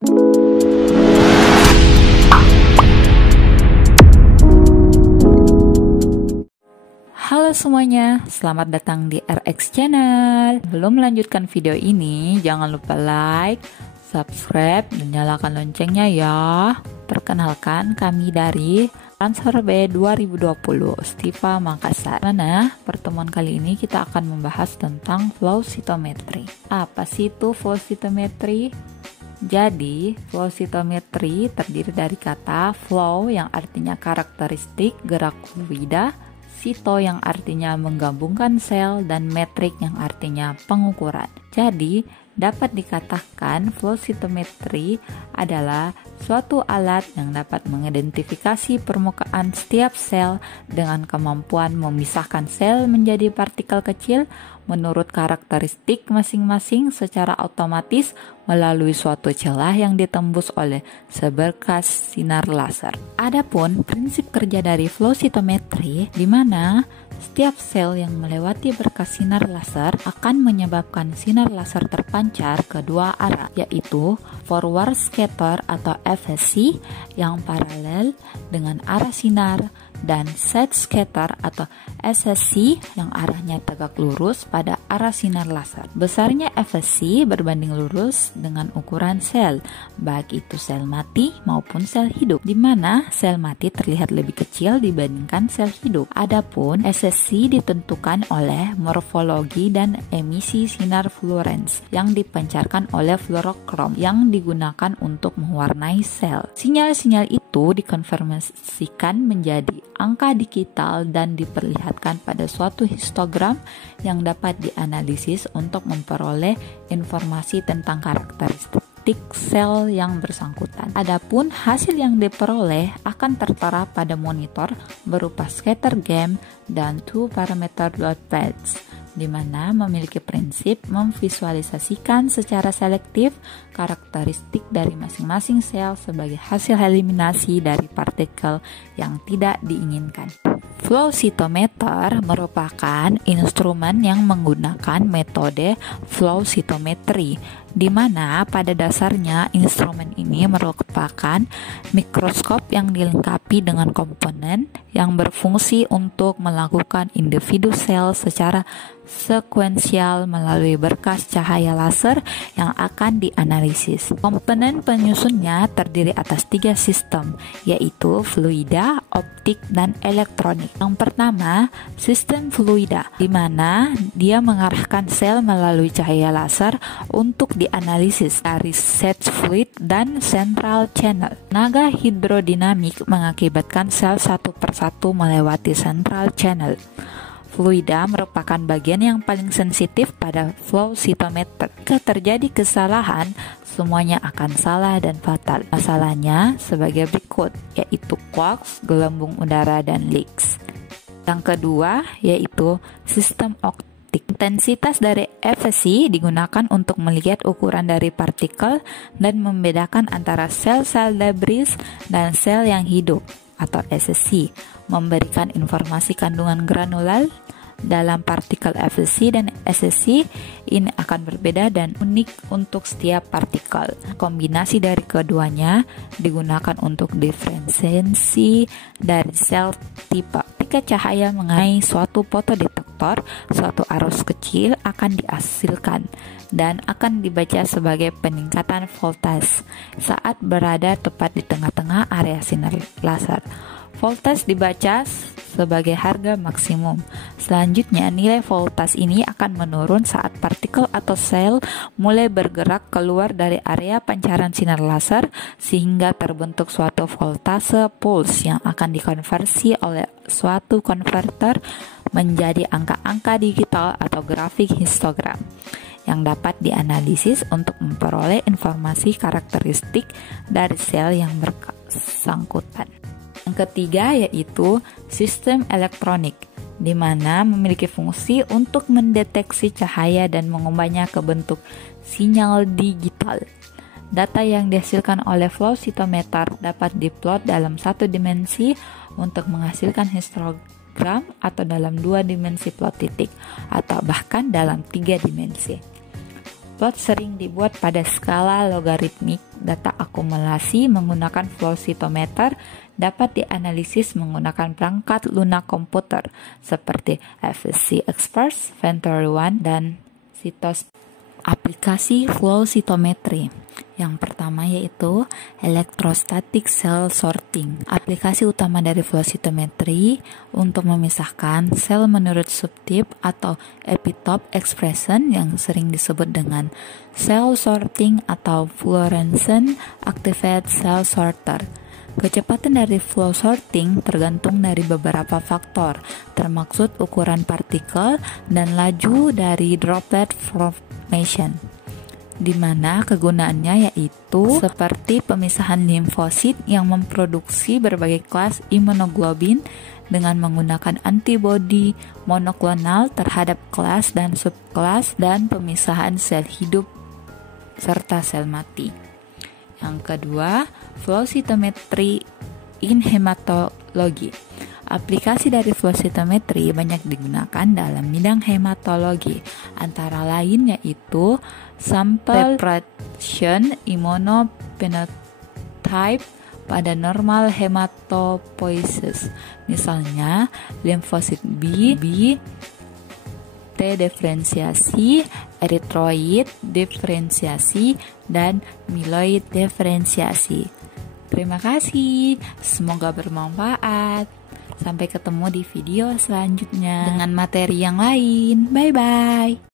Halo semuanya, selamat datang di RX Channel. Belum melanjutkan video ini, jangan lupa like, subscribe, dan nyalakan loncengnya ya. Perkenalkan, kami dari Transfer B 2020 Stiva Makassar. Mana pertemuan kali ini kita akan membahas tentang flow cytometry. Apa sih itu flow cytometry? Jadi, flow cytometry terdiri dari kata flow yang artinya karakteristik gerak fluida, cyto yang artinya menggabungkan sel, dan metrik yang artinya pengukuran. Jadi, dapat dikatakan flow cytometry adalah suatu alat yang dapat mengidentifikasi permukaan setiap sel dengan kemampuan memisahkan sel menjadi partikel kecil menurut karakteristik masing-masing secara otomatis melalui suatu celah yang ditembus oleh seberkas sinar laser. Adapun prinsip kerja dari flow cytometry di mana setiap sel yang melewati berkas sinar laser akan menyebabkan sinar laser terpancar ke dua arah, yaitu forward scatter atau FSC yang paralel dengan arah sinar dan side scatter atau SSC yang arahnya tegak lurus pada arah sinar laser. Besarnya FSC berbanding lurus dengan ukuran sel, baik itu sel mati maupun sel hidup, di mana sel mati terlihat lebih kecil dibandingkan sel hidup. Adapun SSC ditentukan oleh morfologi dan emisi sinar fluorescence yang dipancarkan oleh fluorokrom yang digunakan untuk mewarnai sel. Sinyal-sinyal itu dikonversikan menjadi angka digital dan diperlihatkan pada suatu histogram yang dapat dianalisis untuk memperoleh informasi tentang karakteristik sel yang bersangkutan. Adapun hasil yang diperoleh akan tertera pada monitor berupa scattergram dan two parameter dot plots, di mana memiliki prinsip memvisualisasikan secara selektif karakteristik dari masing-masing sel sebagai hasil eliminasi dari partikel yang tidak diinginkan. Flow cytometer merupakan instrumen yang menggunakan metode flow cytometry, di mana pada dasarnya instrumen ini merupakan mikroskop yang dilengkapi dengan komponen yang berfungsi untuk melakukan individu sel secara sekuensial melalui berkas cahaya laser yang akan dianalisis. Komponen penyusunnya terdiri atas 3 sistem, yaitu fluida, optik, dan elektronik. Yang pertama, sistem fluida, di mana dia mengarahkan sel melalui cahaya laser untuk dianalisis dari set fluid dan central channel. Tenaga hidrodinamik mengakibatkan sel satu persatu melewati central channel. Fluida merupakan bagian yang paling sensitif pada flow cytometer. Jika terjadi kesalahan, semuanya akan salah dan fatal. Masalahnya sebagai berikut, yaitu quarks, gelembung udara, dan leaks. Yang kedua, yaitu sistem optik. Intensitas dari FSC digunakan untuk melihat ukuran dari partikel dan membedakan antara sel-sel debris dan sel yang hidup atau SSC, memberikan informasi kandungan granular dalam partikel FSC dan SSC. Ini akan berbeda dan unik untuk setiap partikel. Kombinasi dari keduanya digunakan untuk diferensiasi dari sel tipe. Ketika cahaya mengenai suatu fotodetektor, suatu arus kecil akan dihasilkan dan akan dibaca sebagai peningkatan voltage saat berada tepat di tengah-tengah area sinar laser. Voltage dibaca sebagai harga maksimum. Selanjutnya, nilai voltage ini akan menurun saat partikel atau sel mulai bergerak keluar dari area pancaran sinar laser sehingga terbentuk suatu voltase pulse yang akan dikonversi oleh suatu konverter menjadi angka-angka digital atau grafik histogram yang dapat dianalisis untuk memperoleh informasi karakteristik dari sel yang bersangkutan. Yang ketiga yaitu sistem elektronik, di mana memiliki fungsi untuk mendeteksi cahaya dan mengubahnya ke bentuk sinyal digital. Data yang dihasilkan oleh flow cytometer dapat diplot dalam satu dimensi untuk menghasilkan histogram atau dalam 2 dimensi plot titik atau bahkan dalam 3 dimensi. plot sering dibuat pada skala logaritmik. Data akumulasi menggunakan flow cytometer dapat dianalisis menggunakan perangkat lunak komputer seperti FSC Express, Venturi One, dan Cytos. Aplikasi flow cytometry. Yang pertama yaitu electrostatic cell sorting. Aplikasi utama dari flow cytometry untuk memisahkan sel menurut subtype atau epitope expression yang sering disebut dengan cell sorting atau fluorescent activated cell sorter. Kecepatan dari flow sorting tergantung dari beberapa faktor, termaksud ukuran partikel dan laju dari droplet formation, di mana kegunaannya yaitu seperti pemisahan limfosit yang memproduksi berbagai kelas imunoglobin dengan menggunakan antibodi monoklonal terhadap kelas dan subkelas, dan pemisahan sel hidup serta sel mati. Yang kedua, flow cytometry in hematology. Aplikasi dari flow cytometry banyak digunakan dalam bidang hematologi, antara lain yaitu sample preparation, immunophenotype pada normal hematopoiesis, misalnya limfosit B, T diferensiasi, eritroid diferensiasi, dan myeloid diferensiasi. Terima kasih, semoga bermanfaat. Sampai ketemu di video selanjutnya dengan materi yang lain. Bye-bye.